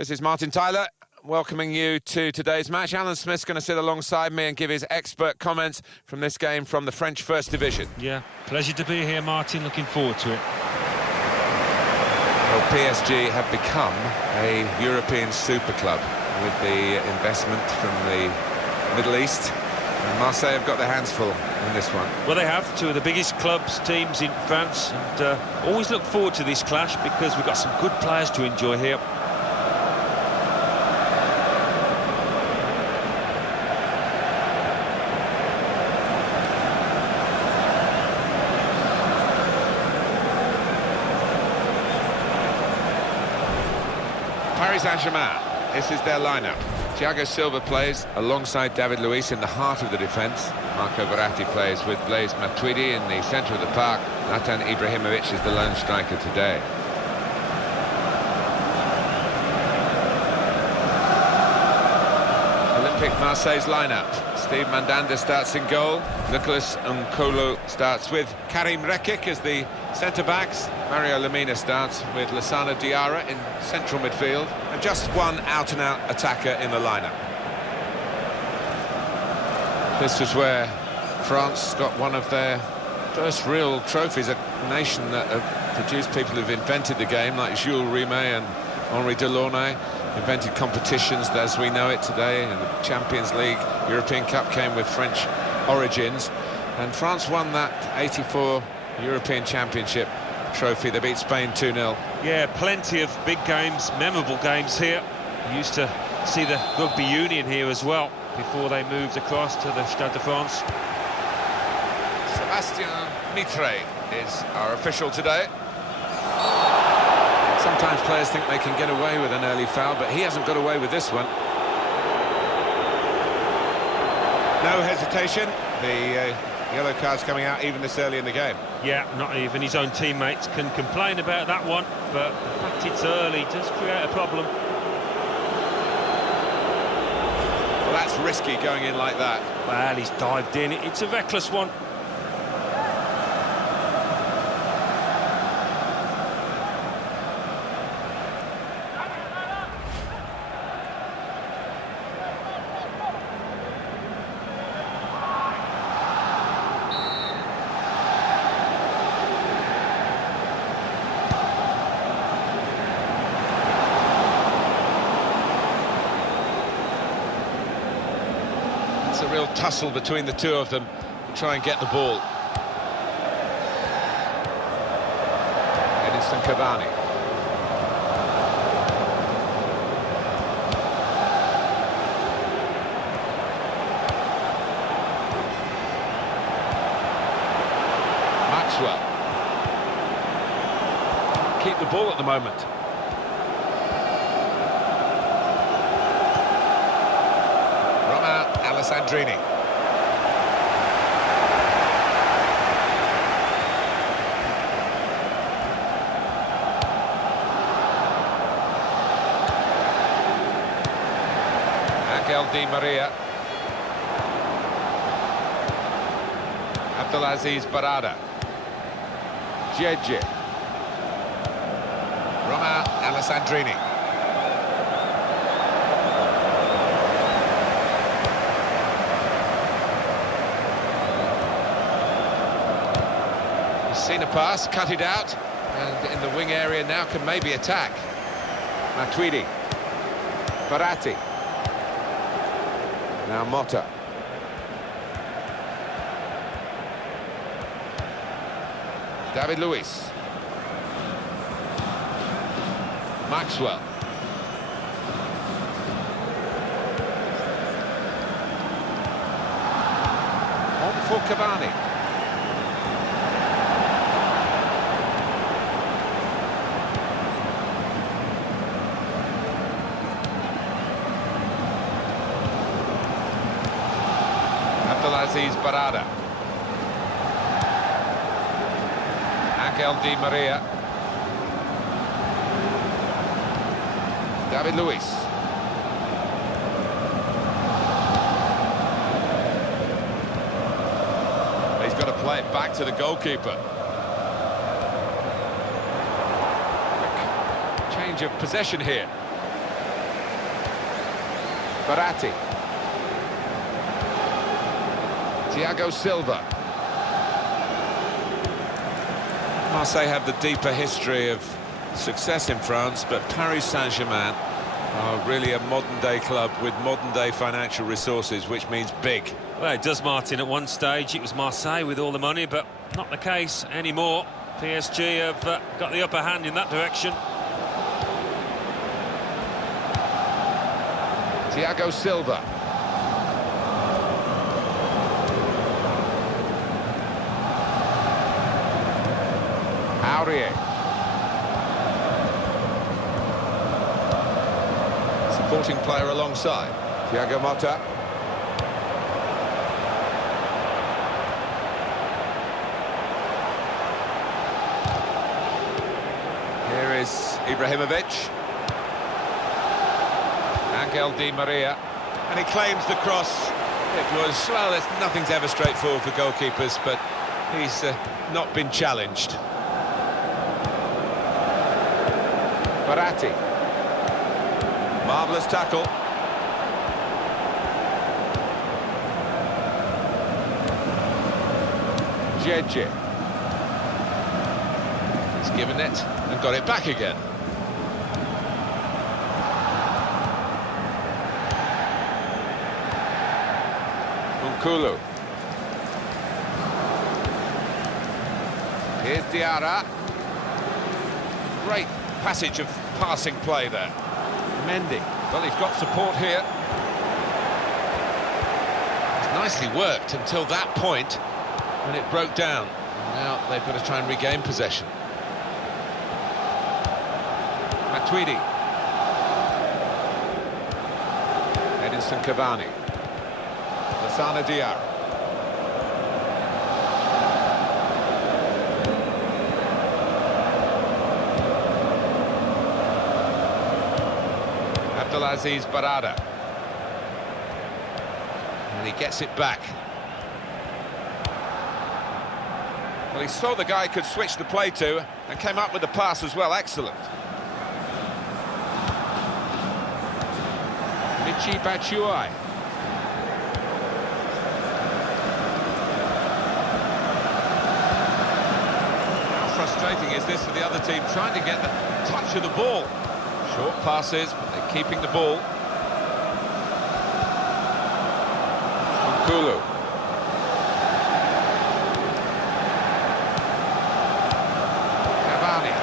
This is Martin Tyler welcoming you to today's match. Alan Smith's going to sit alongside me and give his expert comments from this game from the French First Division. Yeah, pleasure to be here, Martin. Looking forward to it. Well, PSG have become a European super club with the investment from the Middle East. And Marseille have got their hands full in this one. Well, they have. Two of the biggest teams in France. And always look forward to this clash because we've got some good players to enjoy here. Paris Germain, this is their lineup. Thiago Silva plays alongside David Luiz in the heart of the defence. Marco Verratti plays with Blaise Matuidi in the centre of the park. Zlatan Ibrahimovic is the lone striker today. Olympique Marseille's lineup. Steve Mandanda starts in goal. Nicolas Nkolo starts with Karim Rekic as the centre-backs. Mario Lemina starts with Lassana Diarra in central midfield. And just one out-and-out attacker in the lineup. This was where France got one of their first real trophies, a nation that have produced people who've invented the game, like Jules Rimet and Henri Delaunay. Invented competitions as we know it today, and the Champions League, European Cup came with French origins, and France won that '84 European Championship trophy. They beat Spain 2-0. Yeah, plenty of big games, memorable games here. We used to see the Rugby Union here as well before they moved across to the Stade de France. Sébastien Mitre is our official today. Sometimes players think they can get away with an early foul, but he hasn't got away with this one. No hesitation. The yellow card's coming out even this early in the game. Yeah, not even his own teammates can complain about that one, but the fact it's early does create a problem. Well, that's risky going in like that. Well, he's dived in. It's a reckless one. It's a real tussle between the two of them to try and get the ball. Edinson Cavani. Maxwell. Keep the ball at the moment. Alessandrini. Angel Di Maria. Abdelaziz Barada. Jeje. Roma Alessandrini. Seen a pass, cut it out, and in the wing area now can maybe attack. Matuidi. Verratti. Now Motta. David Luiz. Maxwell. On for Cavani. Abdelaziz Barada. Angel Di Maria. David Luiz. He's got to play it back to the goalkeeper. Quick change of possession here. Verratti. Thiago Silva. Marseille have the deeper history of success in France, but Paris Saint-Germain are really a modern-day club with modern-day financial resources, which means big. Well, it does, Martin. At one stage, it was Marseille with all the money, but not the case anymore. PSG have got the upper hand in that direction. Thiago Silva. Aurier. Supporting player alongside. Thiago Motta. Here is Ibrahimovic. Angel Di Maria. And he claims the cross. It was, well, nothing's ever straightforward for goalkeepers, but he's not been challenged. Verratti. Marvellous tackle. Jeje. He's given it and got it back again. Kulu. Here's Diarra. Great passage of passing play there. Mendy. Well, he's got support here. It's nicely worked until that point when it broke down. And now they've got to try and regain possession. Matuidi. Edinson Cavani. Lassana Diarra. Abdelaziz Barada. And he gets it back. Well, he saw the guy could switch the play to and came up with the pass as well. Excellent. Michy Batshuayi. Frustrating is this for the other team, trying to get the touch of the ball. Short passes, but they're keeping the ball. Kulu. Cavani.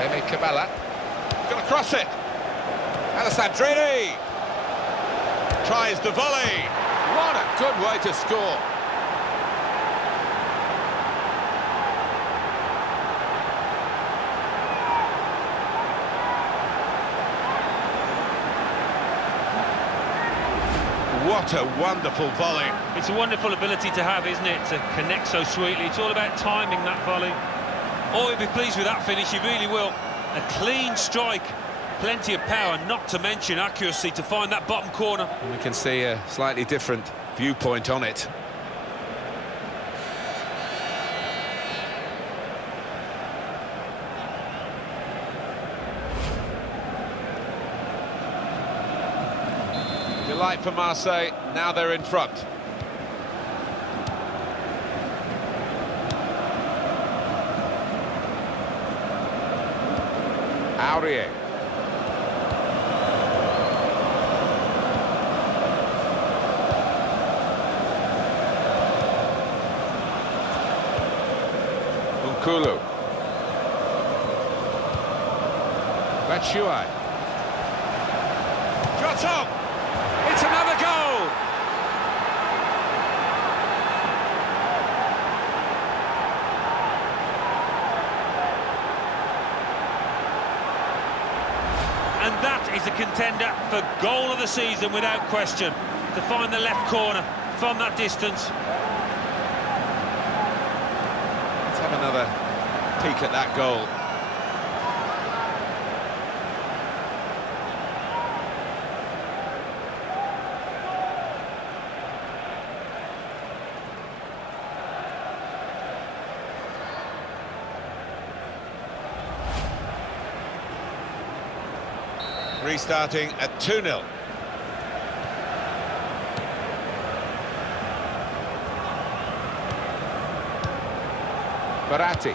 Remy Cabella. Gonna cross it. Alessandrini. Tries the volley. What a good way to score. What a wonderful volley. It's a wonderful ability to have, isn't it, to connect so sweetly. It's all about timing that volley. Oh, he'll be pleased with that finish, he really will. A clean strike, plenty of power, not to mention accuracy to find that bottom corner. And we can see a slightly different viewpoint on it. Delight for Marseille, now they're in front. Aurier. Kulu. Batshuayi. Jota. It's another goal. And that is a contender for goal of the season without question. To find the left corner from that distance. Let's have another peek at that goal. restarting at 2-0. Verratti.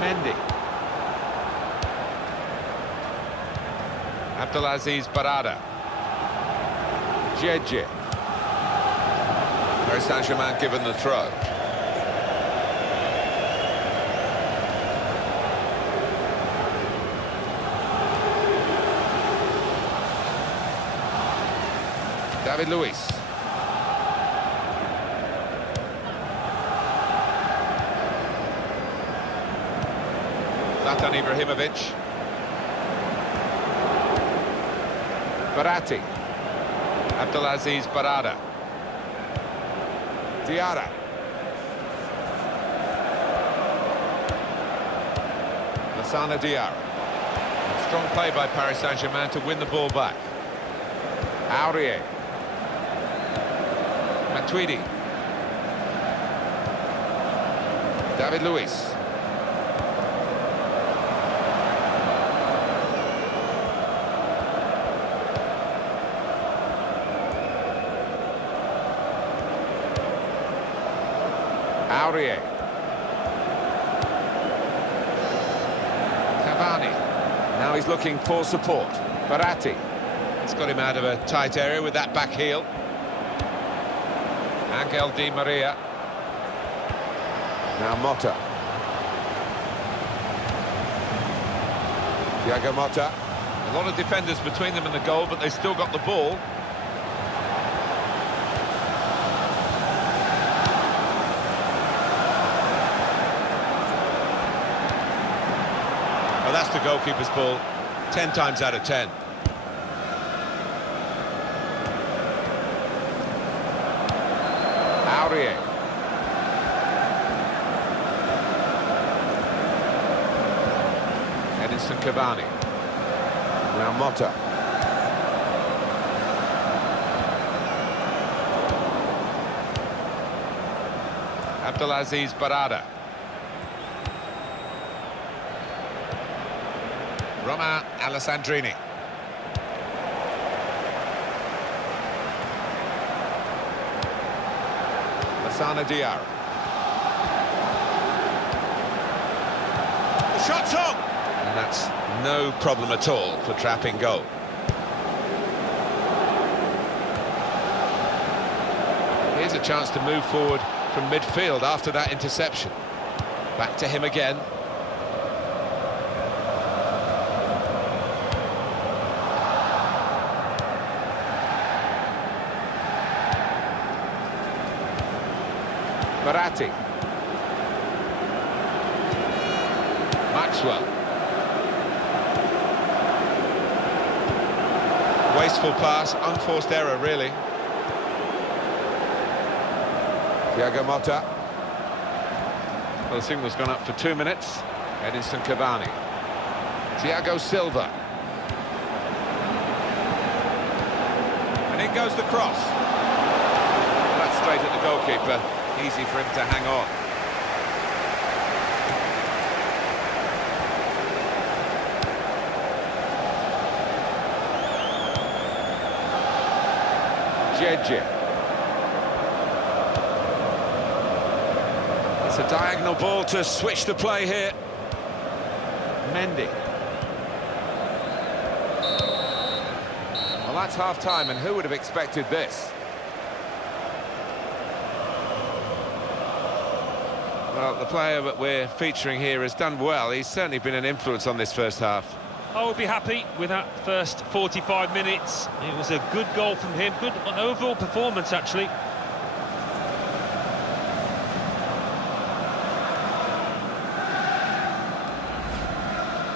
Mendy. Abdelaziz Barada. Jeje. Paris Saint-Germain given the throw. David Luiz. Zlatan Ibrahimovic. Verratti. Abdelaziz Barada. Diarra. Lassana Diarra. Strong play by Paris Saint-Germain to win the ball back. Aurier. Matuidi. David Luiz. Aurier. Cavani. Now he's looking for support. Verratti. It's got him out of a tight area with that back heel. Angel Di Maria. Now Motta. Thiago Motta. A lot of defenders between them and the goal, but they still got the ball. Well, that's the goalkeeper's ball, 10 times out of 10. Aurier. Edinson Cavani. Now Motta. Abdelaziz Barada. Romain Alessandrini. Lassana Diarra. The shot's on! And that's no problem at all for trapping goal. Here's a chance to move forward from midfield after that interception. Back to him again. Verratti. Maxwell. Wasteful pass, unforced error, really. Thiago Motta. Well, the signal's gone up for 2 minutes. Edinson Cavani. Thiago Silva. And in goes the cross. That's straight at the goalkeeper. Easy for him to hang on. Jeje. It's a diagonal ball to switch the play here. Mendy. Well, that's half-time, and who would have expected this? Well, the player that we're featuring here has done well. He's certainly been an influence on this first half. I would be happy with that first 45 minutes. It was a good goal from him, good overall performance, actually.